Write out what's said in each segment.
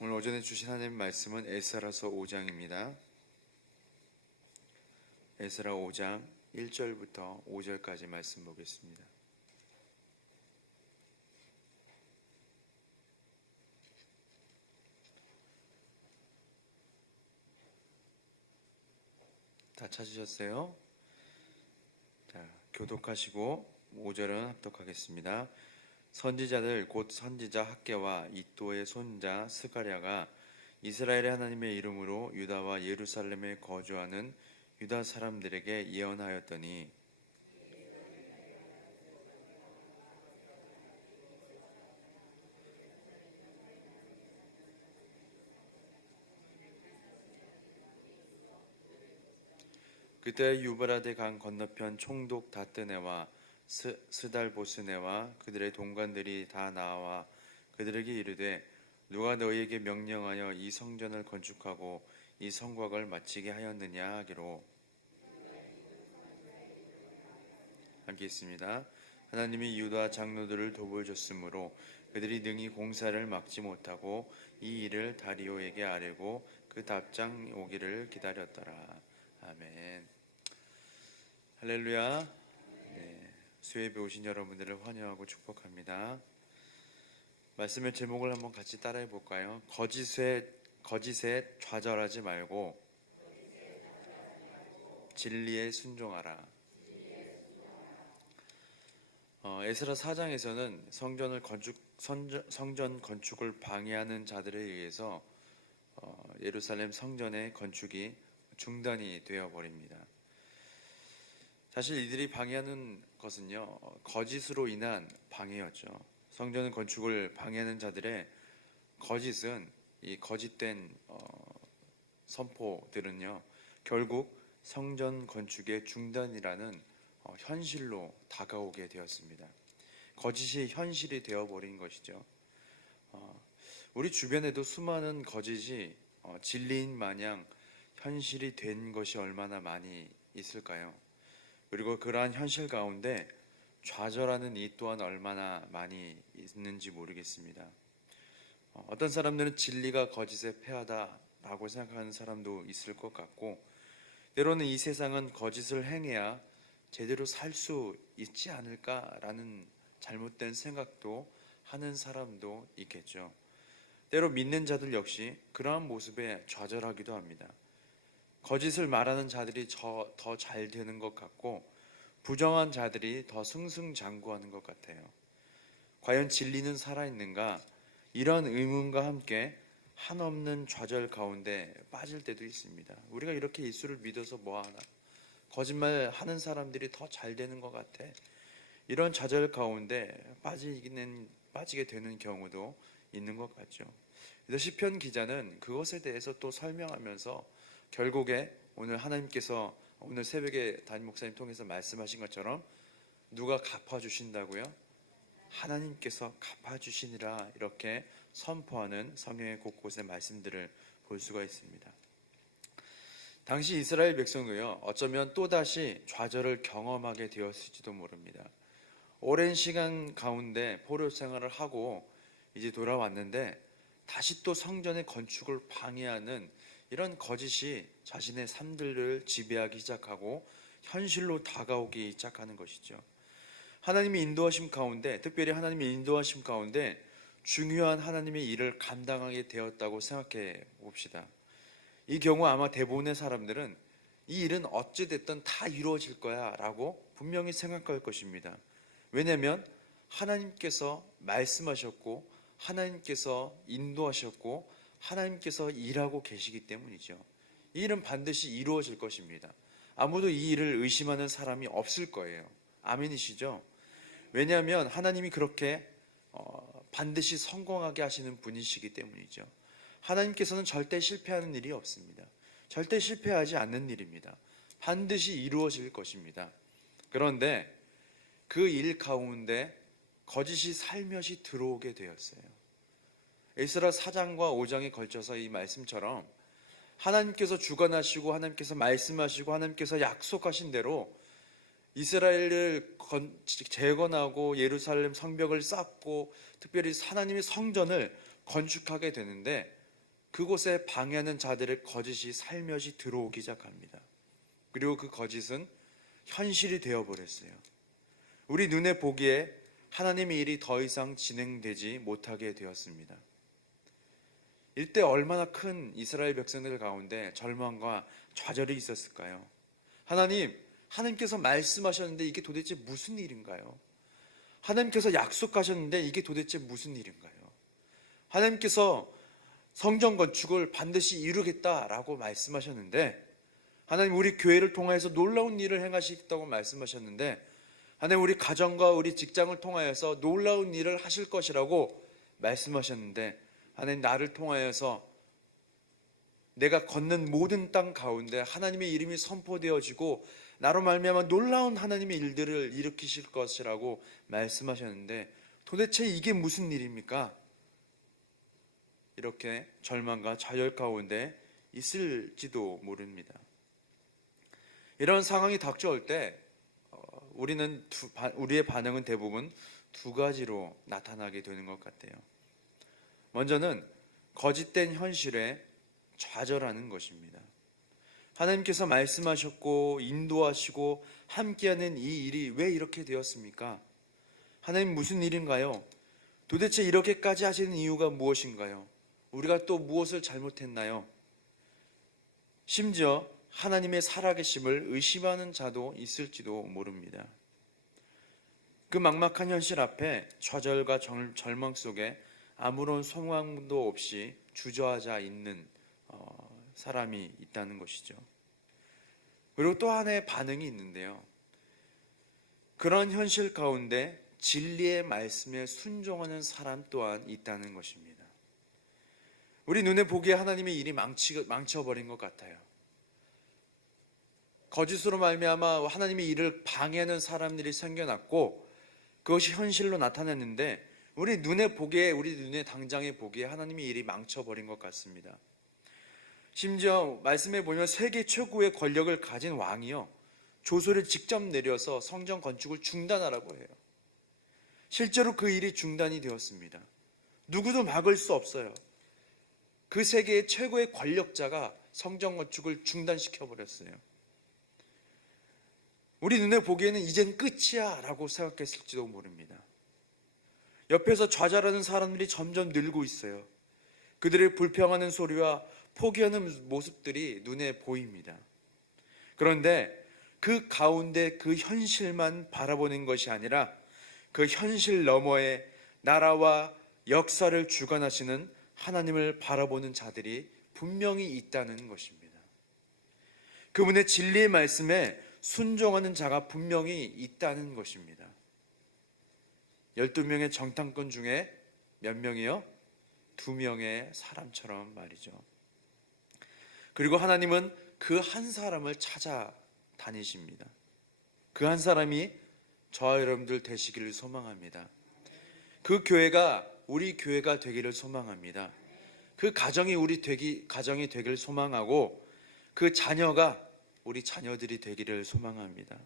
오늘 오전에 주신 하나님 말씀은 에스라서 5장입니다. 에스라 5장 1절부터 5절까지 말씀 보겠습니다. 다 찾으셨어요? 자, 교독하시고 5절은 합독하겠습니다. 선지자들 곧 선지자 학개와 이또의 손자 스가랴가 이스라엘의 하나님의 이름으로 유다와 예루살렘에 거주하는 유다 사람들에게 예언하였더니 그때 유브라데 강 건너편 총독 다뜨네와 스달보스네와 그들의 동관들이 다 나와 그들에게 이르되 누가 너희에게 명령하여 이 성전을 건축하고 이 성곽을 마치게 하였느냐 하기로. 함께 있습니다. 하나님이 유다 장로들을 도보해줬으므로 그들이 능히 공사를 막지 못하고 이 일을 다리오에게 아뢰고 그 답장 오기를 기다렸더라. 아멘. 할렐루야. 네, 수요예배 오신 여러분들을 환영하고 축복합니다. 말씀의 제목을 한번 같이 따라해 볼까요? 거짓에 좌절하지 말고 진리에 순종하라. 에스라 4장에서는 성전 건축을 방해하는 자들에 의해서 예루살렘 성전의 건축이 중단이 되어 버립니다. 사실 이들이 방해하는 것은요, 거짓으로 인한 방해였죠. 성전 건축을 방해하는 자들의 거짓은, 이 거짓된 선포들은요, 결국 성전 건축의 중단이라는 현실로 다가오게 되었습니다. 거짓이 현실이 되어버린 것이죠. 우리 주변에도 수많은 거짓이 진리인 마냥 현실이 된 것이 얼마나 많이 있을까요? 그리고 그러한 현실 가운데 좌절하는 이 또한 얼마나 많이 있는지 모르겠습니다. 어떤 사람들은 진리가 거짓에 패하다라고 생각하는 사람도 있을 것 같고, 때로는 이 세상은 거짓을 행해야 제대로 살 수 있지 않을까라는 잘못된 생각도 하는 사람도 있겠죠. 때로 믿는 자들 역시 그러한 모습에 좌절하기도 합니다. 거짓을 말하는 자들이 더 잘 되는 것 같고 부정한 자들이 더 승승장구하는 것 같아요. 과연 진리는 살아있는가? 이런 의문과 함께 한없는 좌절 가운데 빠질 때도 있습니다. 우리가 이렇게 예수를 믿어서 뭐하나? 거짓말 하는 사람들이 더 잘 되는 것 같아. 이런 좌절 가운데 빠지게 되는 경우도 있는 것 같죠. 그래서 시편 기자는 그것에 대해서 또 설명하면서 결국에 오늘 새벽에 담임 목사님 통해서 말씀하신 것처럼 누가 갚아주신다고요? 하나님께서 갚아주시니라, 이렇게 선포하는 성경의 곳곳의 말씀들을 볼 수가 있습니다. 당시 이스라엘 백성도요, 어쩌면 또다시 좌절을 경험하게 되었을지도 모릅니다. 오랜 시간 가운데 포로 생활을 하고 이제 돌아왔는데 다시 또 성전의 건축을 방해하는 이런 거짓이 자신의 삶들을 지배하기 시작하고 현실로 다가오기 시작하는 것이죠. 하나님의 인도하심 가운데, 특별히 하나님의 인도하심 가운데 중요한 하나님의 일을 감당하게 되었다고 생각해 봅시다. 이 경우 아마 대부분의 사람들은 이 일은 어찌됐든 다 이루어질 거야 라고 분명히 생각할 것입니다. 왜냐하면 하나님께서 말씀하셨고 하나님께서 인도하셨고 하나님께서 일하고 계시기 때문이죠. 이 일은 반드시 이루어질 것입니다. 아무도 이 일을 의심하는 사람이 없을 거예요. 아멘이시죠? 왜냐하면 하나님이 그렇게 반드시 성공하게 하시는 분이시기 때문이죠. 하나님께서는 절대 실패하는 일이 없습니다. 절대 실패하지 않는 일입니다. 반드시 이루어질 것입니다. 그런데 그 일 가운데 거짓이 살며시 들어오게 되었어요. 에스라 4장과 5장에 걸쳐서 이 말씀처럼 하나님께서 주관하시고 하나님께서 말씀하시고 하나님께서 약속하신 대로 이스라엘을 재건하고 예루살렘 성벽을 쌓고 특별히 하나님의 성전을 건축하게 되는데 그곳에 방해하는 자들의 거짓이 살며시 들어오기 시작합니다. 그리고 그 거짓은 현실이 되어버렸어요. 우리 눈에 보기에 하나님의 일이 더 이상 진행되지 못하게 되었습니다. 이때 얼마나 큰 이스라엘 백성들 가운데 절망과 좌절이 있었을까요? 하나님께서 말씀하셨는데 이게 도대체 무슨 일인가요? 하나님께서 약속하셨는데 이게 도대체 무슨 일인가요? 하나님께서 성전 건축을 반드시 이루겠다라고 말씀하셨는데, 하나님 우리 교회를 통해서 놀라운 일을 행하시겠다고 말씀하셨는데, 하나님 우리 가정과 우리 직장을 통하여서 놀라운 일을 하실 것이라고 말씀하셨는데, 하나님 나를 통하여서 내가 걷는 모든 땅 가운데 하나님의 이름이 선포되어지고 나로 말미암아 놀라운 하나님의 일들을 일으키실 것이라고 말씀하셨는데 도대체 이게 무슨 일입니까? 이렇게 절망과 좌절 가운데 있을지도 모릅니다. 이런 상황이 닥쳐올 때 우리의 반응은 대부분 두 가지로 나타나게 되는 것 같아요. 먼저는 거짓된 현실에 좌절하는 것입니다. 하나님께서 말씀하셨고 인도하시고 함께하는 이 일이 왜 이렇게 되었습니까? 하나님 무슨 일인가요? 도대체 이렇게까지 하시는 이유가 무엇인가요? 우리가 또 무엇을 잘못했나요? 심지어 하나님의 살아계심을 의심하는 자도 있을지도 모릅니다. 그 막막한 현실 앞에 좌절과 절망 속에 아무런 소망도 없이 주저하자 있는 사람이 있다는 것이죠. 그리고 또 하나의 반응이 있는데요. 그런 현실 가운데 진리의 말씀에 순종하는 사람 또한 있다는 것입니다. 우리 눈에 보기에 하나님의 일이 망쳐버린 것 같아요. 거짓으로 말미암아 하나님의 일을 방해하는 사람들이 생겨났고 그것이 현실로 나타났는데 우리 눈에 당장에 보기에 하나님의 일이 망쳐버린 것 같습니다. 심지어 말씀에 보면 세계 최고의 권력을 가진 왕이요 조서를 직접 내려서 성전 건축을 중단하라고 해요. 실제로 그 일이 중단이 되었습니다. 누구도 막을 수 없어요. 그 세계의 최고의 권력자가 성전 건축을 중단시켜버렸어요. 우리 눈에 보기에는 이젠 끝이야 라고 생각했을지도 모릅니다. 옆에서 좌절하는 사람들이 점점 늘고 있어요. 그들의 불평하는 소리와 포기하는 모습들이 눈에 보입니다. 그런데 그 가운데 그 현실만 바라보는 것이 아니라 그 현실 너머에 나라와 역사를 주관하시는 하나님을 바라보는 자들이 분명히 있다는 것입니다. 그분의 진리의 말씀에 순종하는 자가 분명히 있다는 것입니다. 12명의 정탐꾼 중에 몇 명이요? 2명의 사람처럼 말이죠. 그리고 하나님은 그 한 사람을 찾아다니십니다. 그 한 사람이 저와 여러분들 되시기를 소망합니다. 그 교회가 우리 교회가 되기를 소망합니다. 그 가정이 가정이 되기를 소망하고 그 자녀가 우리 자녀들이 되기를 소망합니다.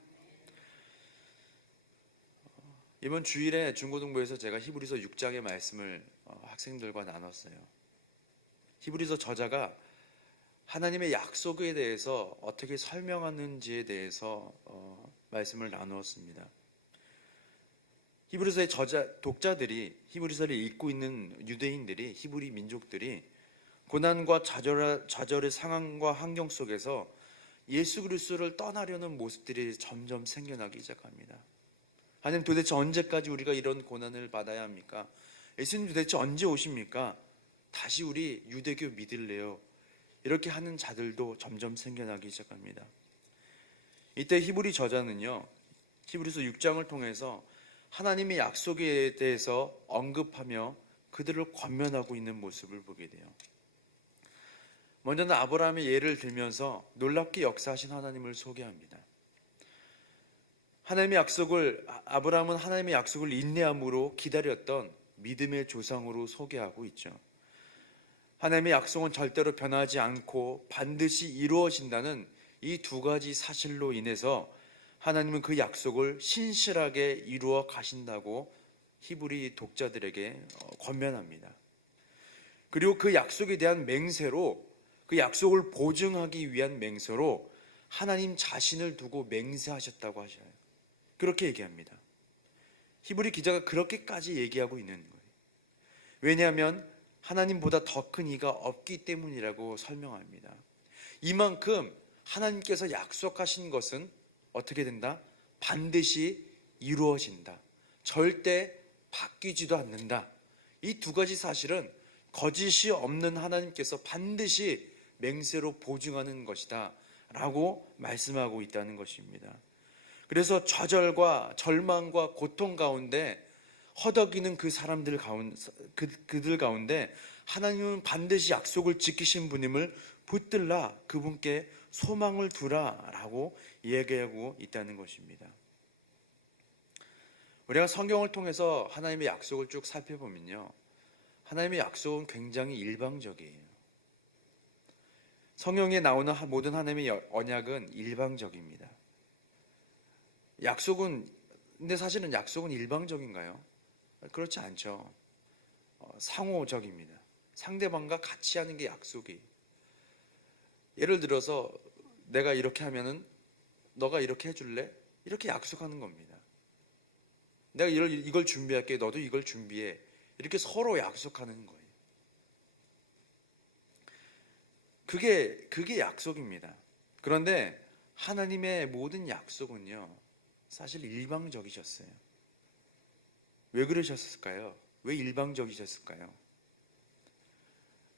이번 주일에 중고등부에서 제가 히브리서 6장의 말씀을 학생들과 나눴어요. 히브리서 저자가 하나님의 약속에 대해서 어떻게 설명하는지에 대해서 말씀을 나누었습니다. 히브리서의 독자들이 히브리서를 읽고 있는 유대인들이 히브리 민족들이 고난과 좌절의 상황과 환경 속에서 예수 그리스도를 떠나려는 모습들이 점점 생겨나기 시작합니다. 하나님 도대체 언제까지 우리가 이런 고난을 받아야 합니까? 예수님 도대체 언제 오십니까? 다시 우리 유대교 믿을래요? 이렇게 하는 자들도 점점 생겨나기 시작합니다. 이때 히브리 저자는요, 히브리서 6장을 통해서 하나님의 약속에 대해서 언급하며 그들을 권면하고 있는 모습을 보게 돼요. 먼저는 아브라함의 예를 들면서 놀랍게 역사하신 하나님을 소개합니다. 아브라함은 하나님의 약속을 인내함으로 기다렸던 믿음의 조상으로 소개하고 있죠. 하나님의 약속은 절대로 변하지 않고 반드시 이루어진다는 이 두 가지 사실로 인해서 하나님은 그 약속을 신실하게 이루어 가신다고 히브리 독자들에게 권면합니다. 그리고 그 약속에 대한 맹세로, 그 약속을 보증하기 위한 맹세로 하나님 자신을 두고 맹세하셨다고 하셔요. 그렇게 얘기합니다. 히브리 기자가 그렇게까지 얘기하고 있는 거예요. 왜냐하면 하나님보다 더 큰 이가 없기 때문이라고 설명합니다. 이만큼 하나님께서 약속하신 것은 어떻게 된다? 반드시 이루어진다. 절대 바뀌지도 않는다. 이 두 가지 사실은 거짓이 없는 하나님께서 반드시 맹세로 보증하는 것이다 라고 말씀하고 있다는 것입니다. 그래서 좌절과 절망과 고통 가운데 허덕이는 그 사람들 가운데, 그들 가운데 하나님은 반드시 약속을 지키신 분임을 붙들라, 그분께 소망을 두라 라고 얘기하고 있다는 것입니다. 우리가 성경을 통해서 하나님의 약속을 쭉 살펴보면요, 하나님의 약속은 굉장히 일방적이에요. 성경에 나오는 모든 하나님의 언약은 일방적입니다. 근데 사실은 약속은 일방적인가요? 그렇지 않죠. 상호적입니다. 상대방과 같이 하는 게 약속이에요. 예를 들어서 내가 이렇게 하면은 너가 이렇게 해줄래? 이렇게 약속하는 겁니다. 내가 이걸 준비할게, 너도 이걸 준비해. 이렇게 서로 약속하는 거예요. 그게 약속입니다. 그런데 하나님의 모든 약속은요, 사실 일방적이셨어요. 왜 그러셨을까요? 왜 일방적이셨을까요?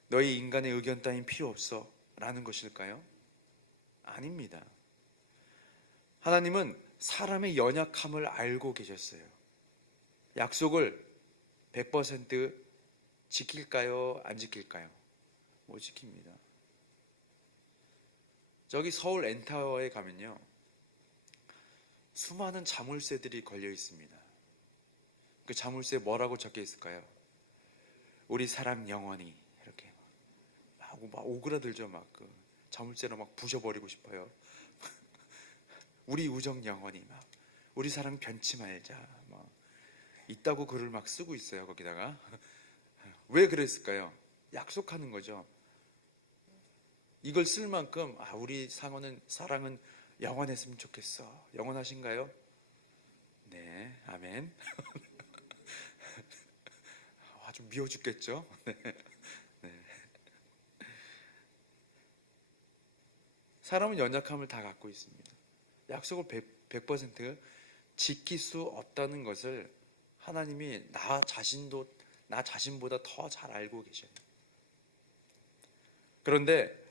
너희 인간의 의견 따윈 필요 없어 라는 것일까요? 아닙니다. 하나님은 사람의 연약함을 알고 계셨어요. 약속을 100% 지킬까요? 안 지킬까요? 못 지킵니다. 저기 서울 엔타워에 가면요, 수많은 자물쇠들이 걸려 있습니다. 그 자물쇠에 뭐라고 적혀 있을까요? 우리 사랑 영원히, 이렇게 막 오그라들죠. 막 그 자물쇠로 막 부셔버리고 싶어요. 우리 우정 영원히, 막 우리 사랑 변치 말자, 막 있다고 글을 막 쓰고 있어요. 거기다가 왜 그랬을까요? 약속하는 거죠. 이걸 쓸 만큼 우리 사랑은 영원했으면 좋겠어. 영원하신가요? 네, 아멘. 아주 미워 죽겠죠? 네. 네. 사람은 연약함을 다 갖고 있습니다. 약속을 100% 지킬 수 없다는 것을 하나님이 나 자신보다 더 잘 알고 계셔요. 그런데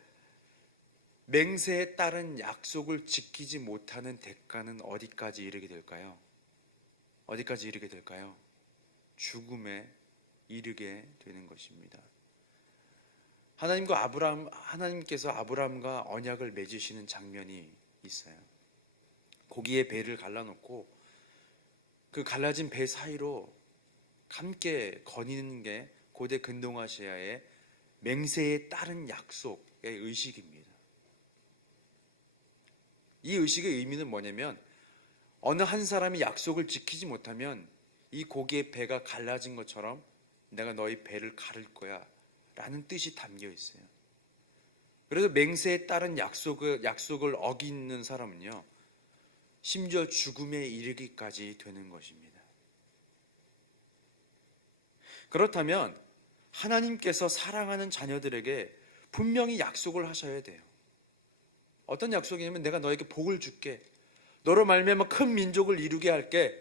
맹세에 따른 약속을 지키지 못하는 대가는 어디까지 이르게 될까요? 어디까지 이르게 될까요? 죽음에 이르게 되는 것입니다. 하나님께서 아브라함과 언약을 맺으시는 장면이 있어요. 고기에 배를 갈라놓고 그 갈라진 배 사이로 함께 거니는 게 고대 근동아시아의 맹세에 따른 약속의 의식입니다. 이 의식의 의미는 뭐냐면, 어느 한 사람이 약속을 지키지 못하면 이 고기의 배가 갈라진 것처럼 내가 너희 배를 가를 거야 라는 뜻이 담겨 있어요. 그래서 맹세에 따른 약속을 어기는 사람은요, 심지어 죽음에 이르기까지 되는 것입니다. 그렇다면 하나님께서 사랑하는 자녀들에게 분명히 약속을 하셔야 돼요. 어떤 약속이냐면, 내가 너에게 복을 줄게. 너로 말미암아 큰 민족을 이루게 할게.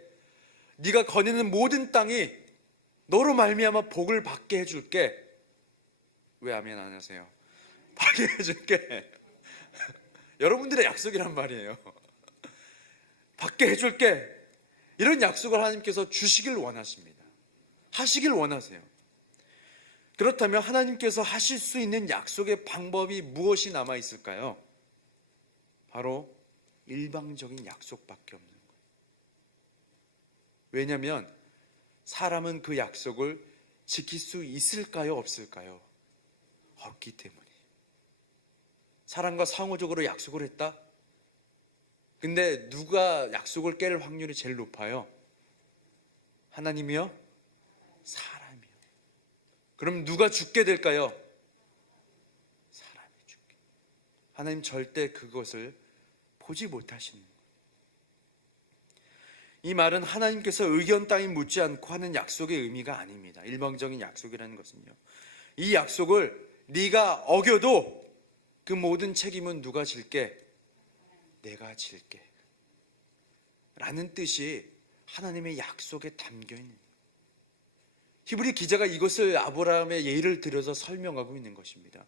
네가 거니는 모든 땅이 너로 말미암아 복을 받게 해줄게. 왜 아멘 안 하세요? 받게 해줄게. 여러분들의 약속이란 말이에요. 받게 해줄게. 이런 약속을 하나님께서 주시길 원하십니다. 하시길 원하세요. 그렇다면 하나님께서 하실 수 있는 약속의 방법이 무엇이 남아 있을까요? 바로 일방적인 약속밖에 없는 거예요. 왜냐하면 사람은 그 약속을 지킬 수 있을까요? 없을까요? 없기 때문에. 사람과 상호적으로 약속을 했다? 근데 누가 약속을 깰 확률이 제일 높아요? 하나님이요? 사람이요. 그럼 누가 죽게 될까요? 사람이 죽게. 하나님 절대 그것을 보지 못하시는 거예요. 이 말은 하나님께서 의견 따위 묻지 않고 하는 약속의 의미가 아닙니다. 일방적인 약속이라는 것은요, 이 약속을 네가 어겨도 그 모든 책임은 누가 질게? 내가 질게 라는 뜻이 하나님의 약속에 담겨 있는 거예요. 히브리 기자가 이것을 아브라함의 예를 들어서 설명하고 있는 것입니다.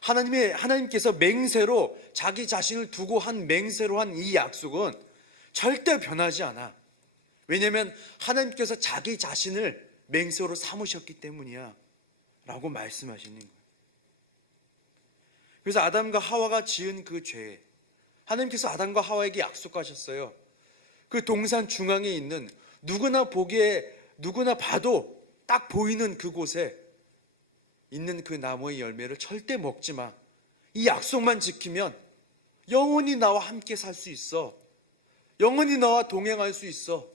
하나님께서 맹세로 자기 자신을 두고 한 맹세로 한 이 약속은 절대 변하지 않아. 왜냐하면 하나님께서 자기 자신을 맹세로 삼으셨기 때문이야 라고 말씀하시는 거예요. 그래서 아담과 하와가 지은 그 죄, 하나님께서 아담과 하와에게 약속하셨어요. 그 동산 중앙에 있는 누구나 봐도 딱 보이는 그곳에 있는 그 나무의 열매를 절대 먹지 마. 이 약속만 지키면 영원히 나와 함께 살 수 있어. 영원히 나와 동행할 수 있어.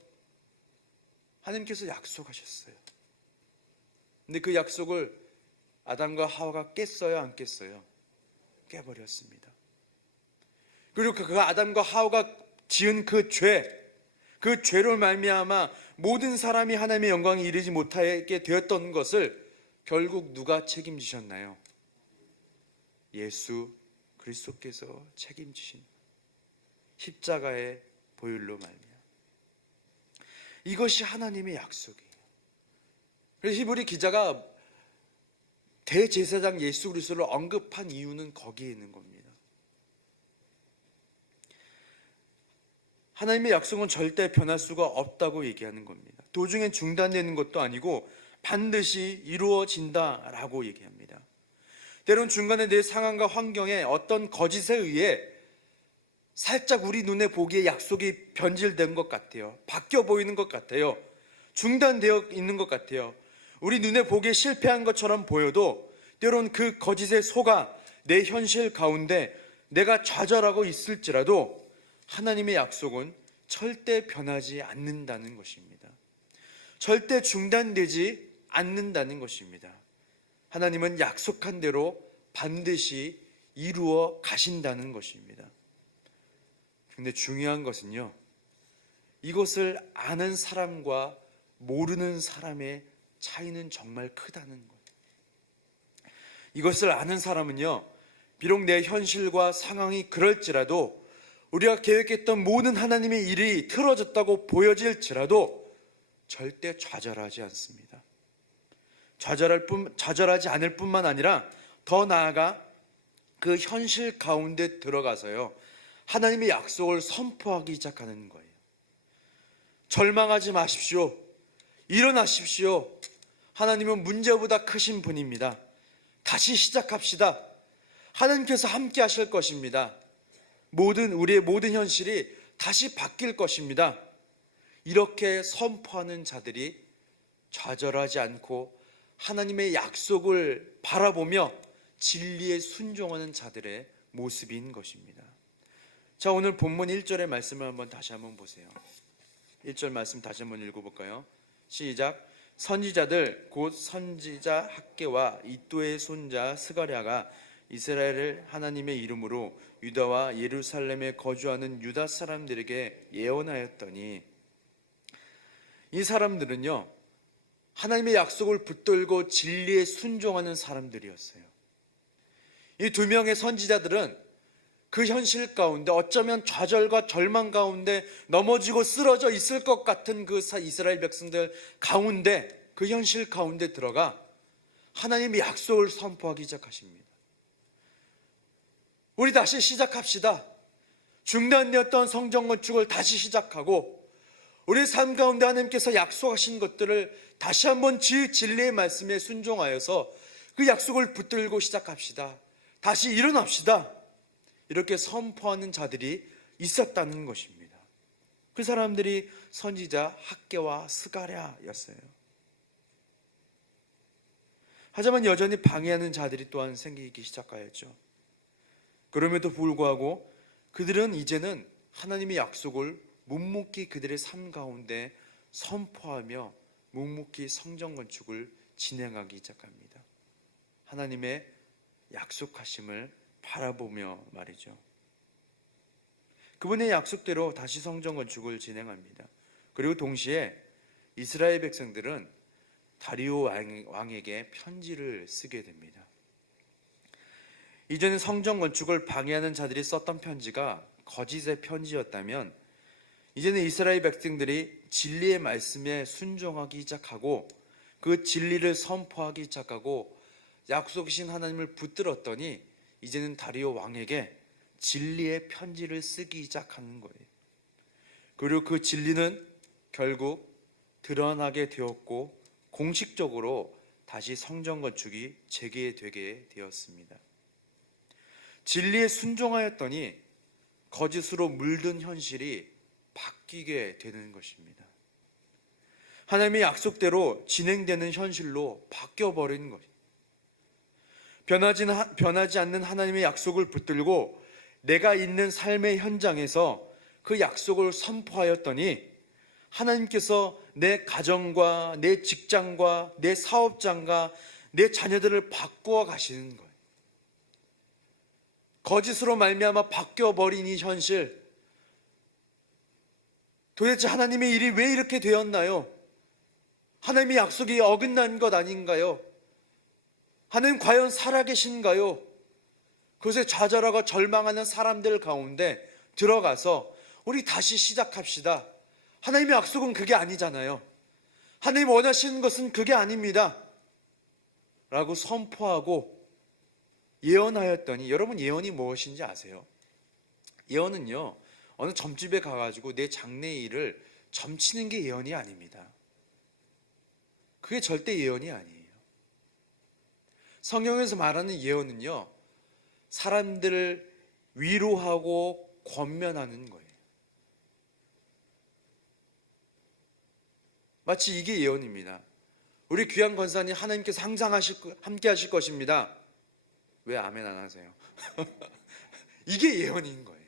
하나님께서 약속하셨어요. 근데 그 약속을 아담과 하와가 깼어요, 안 깼어요? 깨버렸습니다. 그리고 그 아담과 하와가 지은 그 죄로 말미암아 모든 사람이 하나님의 영광에 이르지 못하게 되었던 것을 결국 누가 책임지셨나요? 예수 그리스도께서 책임지신 십자가의 보혈로 말미암아. 이것이 하나님의 약속이에요. 그래서 히브리 기자가 대제사장 예수 그리스도를 언급한 이유는 거기에 있는 겁니다. 하나님의 약속은 절대 변할 수가 없다고 얘기하는 겁니다. 도중에 중단되는 것도 아니고 반드시 이루어진다라고 얘기합니다. 때론 중간에 내 상황과 환경에 어떤 거짓에 의해 살짝 우리 눈에 보기에 약속이 변질된 것 같아요. 바뀌어 보이는 것 같아요. 중단되어 있는 것 같아요. 우리 눈에 보기에 실패한 것처럼 보여도 때론 그 거짓에 속아 내 현실 가운데 내가 좌절하고 있을지라도 하나님의 약속은 절대 변하지 않는다는 것입니다. 절대 중단되지 않는다는 것입니다. 하나님은 약속한 대로 반드시 이루어 가신다는 것입니다. 근데 중요한 것은요, 이것을 아는 사람과 모르는 사람의 차이는 정말 크다는 거예요. 이것을 아는 사람은요, 비록 내 현실과 상황이 그럴지라도 우리가 계획했던 모든 하나님의 일이 틀어졌다고 보여질지라도 절대 좌절하지 않습니다. 좌절하지 않을 뿐만 아니라 더 나아가 그 현실 가운데 들어가서요, 하나님의 약속을 선포하기 시작하는 거예요. 절망하지 마십시오. 일어나십시오. 하나님은 문제보다 크신 분입니다. 다시 시작합시다. 하나님께서 함께 하실 것입니다. 우리의 모든 현실이 다시 바뀔 것입니다. 이렇게 선포하는 자들이 좌절하지 않고 하나님의 약속을 바라보며 진리에 순종하는 자들의 모습인 것입니다. 자, 오늘 본문 1절의 말씀을 다시 한번 보세요. 1절 말씀 다시 한번 읽어볼까요? 시작. 선지자들 곧 선지자 학개와 이도의 손자 스가랴가 이스라엘을 하나님의 이름으로 유다와 예루살렘에 거주하는 유다 사람들에게 예언하였더니, 이 사람들은요, 하나님의 약속을 붙들고 진리에 순종하는 사람들이었어요. 이 두 명의 선지자들은 그 현실 가운데 어쩌면 좌절과 절망 가운데 넘어지고 쓰러져 있을 것 같은 그 이스라엘 백성들 가운데, 그 현실 가운데 들어가 하나님의 약속을 선포하기 시작하십니다. 우리 다시 시작합시다. 중단되었던 성전 건축을 다시 시작하고 우리 삶 가운데 하나님께서 약속하신 것들을 다시 한번 진리의 말씀에 순종하여서 그 약속을 붙들고 시작합시다. 다시 일어납시다. 이렇게 선포하는 자들이 있었다는 것입니다. 그 사람들이 선지자 학개와 스가랴였어요. 하지만 여전히 방해하는 자들이 또한 생기기 시작하였죠. 그럼에도 불구하고 그들은 이제는 하나님의 약속을 묵묵히 그들의 삶 가운데 선포하며 묵묵히 성전 건축을 진행하기 시작합니다. 하나님의 약속하심을 바라보며 말이죠. 그분의 약속대로 다시 성전 건축을 진행합니다. 그리고 동시에 이스라엘 백성들은 다리오 왕에게 편지를 쓰게 됩니다. 이전에 성전 건축을 방해하는 자들이 썼던 편지가 거짓의 편지였다면, 이제는 이스라엘 백성들이 진리의 말씀에 순종하기 시작하고 그 진리를 선포하기 시작하고 약속이신 하나님을 붙들었더니 이제는 다리오 왕에게 진리의 편지를 쓰기 시작하는 거예요. 그리고 그 진리는 결국 드러나게 되었고 공식적으로 다시 성전 건축이 재개되게 되었습니다. 진리에 순종하였더니 거짓으로 물든 현실이 바뀌게 되는 것입니다. 하나님의 약속대로 진행되는 현실로 바뀌어버린 거예요. 변하지 않는 하나님의 약속을 붙들고 내가 있는 삶의 현장에서 그 약속을 선포하였더니 하나님께서 내 가정과 내 직장과 내 사업장과 내 자녀들을 바꾸어 가시는 거예요. 거짓으로 말미암아 바뀌어버린 이 현실, 도대체 하나님의 일이 왜 이렇게 되었나요? 하나님의 약속이 어긋난 것 아닌가요? 하나님 과연 살아계신가요? 그것에 좌절하고 절망하는 사람들 가운데 들어가서 우리 다시 시작합시다. 하나님의 약속은 그게 아니잖아요. 하나님 원하시는 것은 그게 아닙니다 라고 선포하고 예언하였더니, 여러분 예언이 무엇인지 아세요? 예언은요, 어느 점집에 가가지고 내 장래일을 점치는 게 예언이 아닙니다. 그게 절대 예언이 아니에요. 성경에서 말하는 예언은요, 사람들을 위로하고 권면하는 거예요. 마치 이게 예언입니다. 우리 귀한 권사님, 하나님께서 항상 함께 하실 것입니다. 왜 아멘 안 하세요? 이게 예언인 거예요.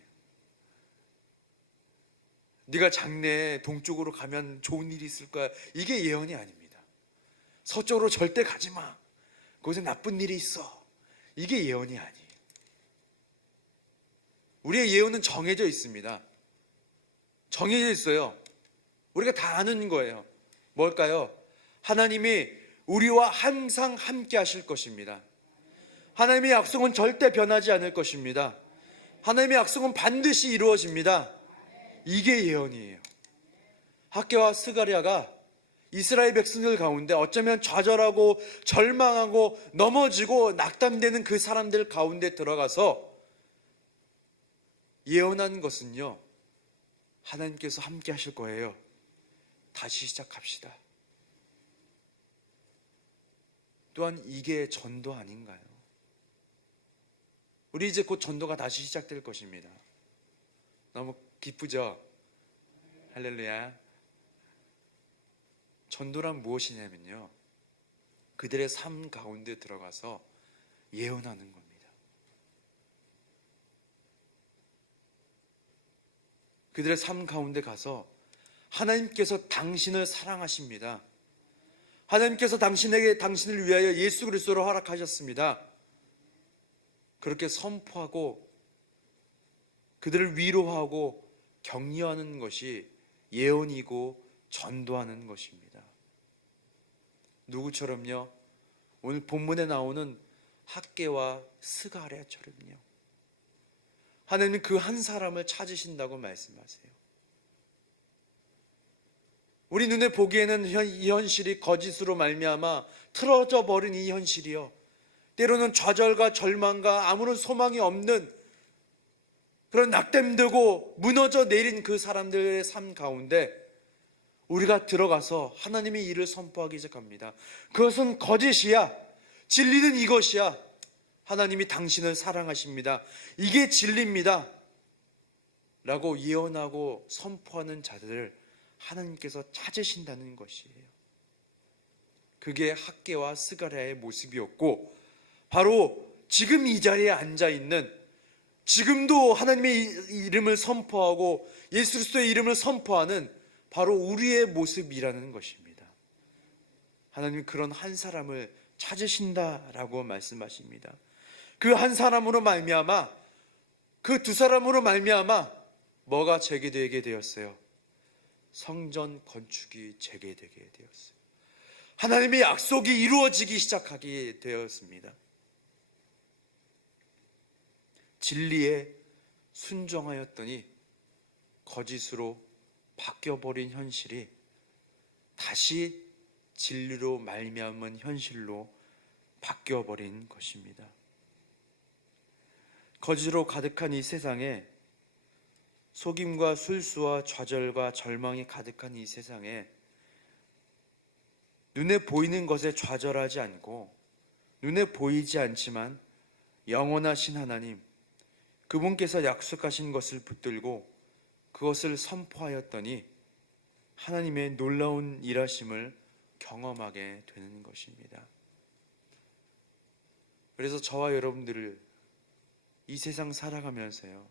네가 장래에 동쪽으로 가면 좋은 일이 있을 거야. 이게 예언이 아닙니다. 서쪽으로 절대 가지 마. 거기서 나쁜 일이 있어. 이게 예언이 아니에요. 우리의 예언은 정해져 있습니다. 정해져 있어요. 우리가 다 아는 거예요. 뭘까요? 하나님이 우리와 항상 함께 하실 것입니다. 하나님의 약속은 절대 변하지 않을 것입니다. 하나님의 약속은 반드시 이루어집니다. 이게 예언이에요. 학개와 스가랴가 이스라엘 백성들 가운데 어쩌면 좌절하고 절망하고 넘어지고 낙담되는 그 사람들 가운데 들어가서 예언한 것은요, 하나님께서 함께 하실 거예요. 다시 시작합시다. 또한 이게 전도 아닌가요? 우리 이제 곧 전도가 다시 시작될 것입니다. 너무 기쁘죠? 할렐루야. 전도란 무엇이냐면요, 그들의 삶 가운데 들어가서 예언하는 겁니다. 그들의 삶 가운데 가서 하나님께서 당신을 사랑하십니다. 하나님께서 당신을 위하여 예수 그리스도로 허락하셨습니다. 그렇게 선포하고 그들을 위로하고 격려하는 것이 예언이고 전도하는 것입니다. 누구처럼요? 오늘 본문에 나오는 학개와 스가랴처럼요. 하나님은 그 한 사람을 찾으신다고 말씀하세요. 우리 눈에 보기에는 이 현실이 거짓으로 말미암아 틀어져 버린 이 현실이요, 때로는 좌절과 절망과 아무런 소망이 없는 그런 낙담되고 무너져 내린 그 사람들의 삶 가운데 우리가 들어가서 하나님의 일을 선포하기 시작합니다. 그것은 거짓이야. 진리는 이것이야. 하나님이 당신을 사랑하십니다. 이게 진리입니다 라고 예언하고 선포하는 자들을 하나님께서 찾으신다는 것이에요. 그게 학개와 스가랴의 모습이었고, 바로 지금 이 자리에 앉아있는, 지금도 하나님의 이름을 선포하고 예수 그리스도의 이름을 선포하는 바로 우리의 모습이라는 것입니다. 하나님이 그런 한 사람을 찾으신다라고 말씀하십니다. 그 한 사람으로 말미암아, 그 두 사람으로 말미암아 뭐가 재개되게 되었어요? 성전 건축이 재개되게 되었어요. 하나님의 약속이 이루어지기 시작하게 되었습니다. 진리에 순종하였더니 거짓으로 바뀌어버린 현실이 다시 진리로 말미암은 현실로 바뀌어버린 것입니다. 거짓으로 가득한 이 세상에, 속임과 술수와 좌절과 절망이 가득한 이 세상에 눈에 보이는 것에 좌절하지 않고 눈에 보이지 않지만 영원하신 하나님, 그분께서 약속하신 것을 붙들고 그것을 선포하였더니 하나님의 놀라운 일하심을 경험하게 되는 것입니다. 그래서 저와 여러분들을 이 세상 살아가면서요,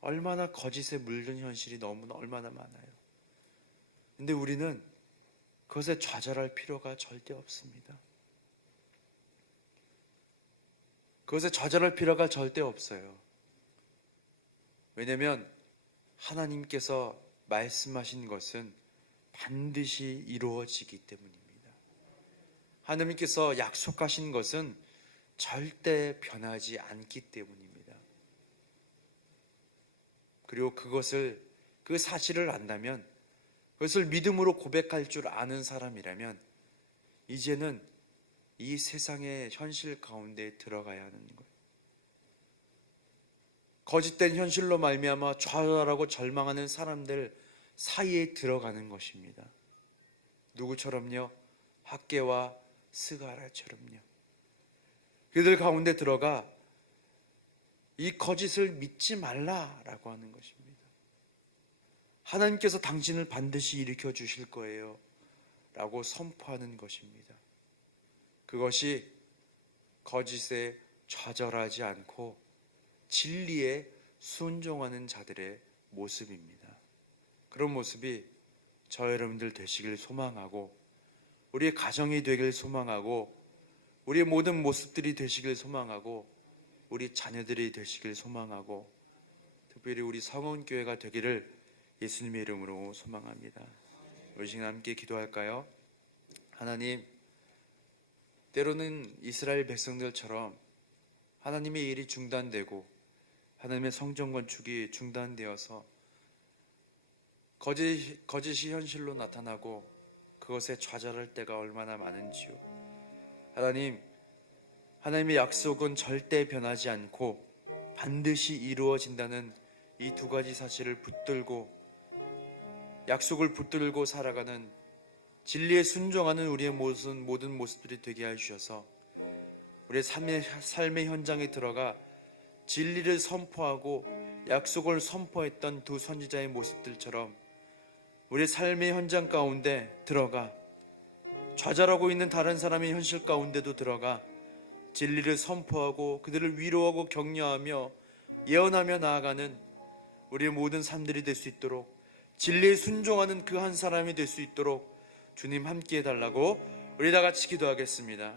얼마나 거짓에 물든 현실이 얼마나 많아요. 근데 우리는 그것에 좌절할 필요가 절대 없습니다. 그것에 좌절할 필요가 절대 없어요. 왜냐하면 하나님께서 말씀하신 것은 반드시 이루어지기 때문입니다. 하나님께서 약속하신 것은 절대 변하지 않기 때문입니다. 그리고 그 사실을 안다면, 그것을 믿음으로 고백할 줄 아는 사람이라면 이제는 이 세상의 현실 가운데 들어가야 하는 거예요. 거짓된 현실로 말미암아 좌절하고 절망하는 사람들 사이에 들어가는 것입니다. 누구처럼요? 학개와 스가랴처럼요. 그들 가운데 들어가 이 거짓을 믿지 말라라고 하는 것입니다. 하나님께서 당신을 반드시 일으켜 주실 거예요 라고 선포하는 것입니다. 그것이 거짓에 좌절하지 않고 진리에 순종하는 자들의 모습입니다. 그런 모습이 저 여러분들 되시길 소망하고, 우리의 가정이 되길 소망하고, 우리의 모든 모습들이 되시길 소망하고, 우리 자녀들이 되시길 소망하고, 특별히 우리 성원교회가 되기를 예수님의 이름으로 소망합니다. 우리 지금 함께 기도할까요? 하나님, 때로는 이스라엘 백성들처럼 하나님의 일이 중단되고 하나님의 성전 건축이 중단되어서 거짓이 현실로 나타나고 그것에 좌절할 때가 얼마나 많은지요. 하나님의 약속은 절대 변하지 않고 반드시 이루어진다는 이 두 가지 사실을 붙들고, 약속을 붙들고 살아가는, 진리에 순종하는 우리의 모든 모습들이 되게 해주셔서 우리의 삶의 현장에 들어가 진리를 선포하고 약속을 선포했던 두 선지자의 모습들처럼 우리의 삶의 현장 가운데 들어가 좌절하고 있는 다른 사람의 현실 가운데도 들어가 진리를 선포하고 그들을 위로하고 격려하며 예언하며 나아가는 우리의 모든 삶들이 될 수 있도록, 진리에 순종하는 그 한 사람이 될 수 있도록 주님 함께 해달라고 우리 다 같이 기도하겠습니다.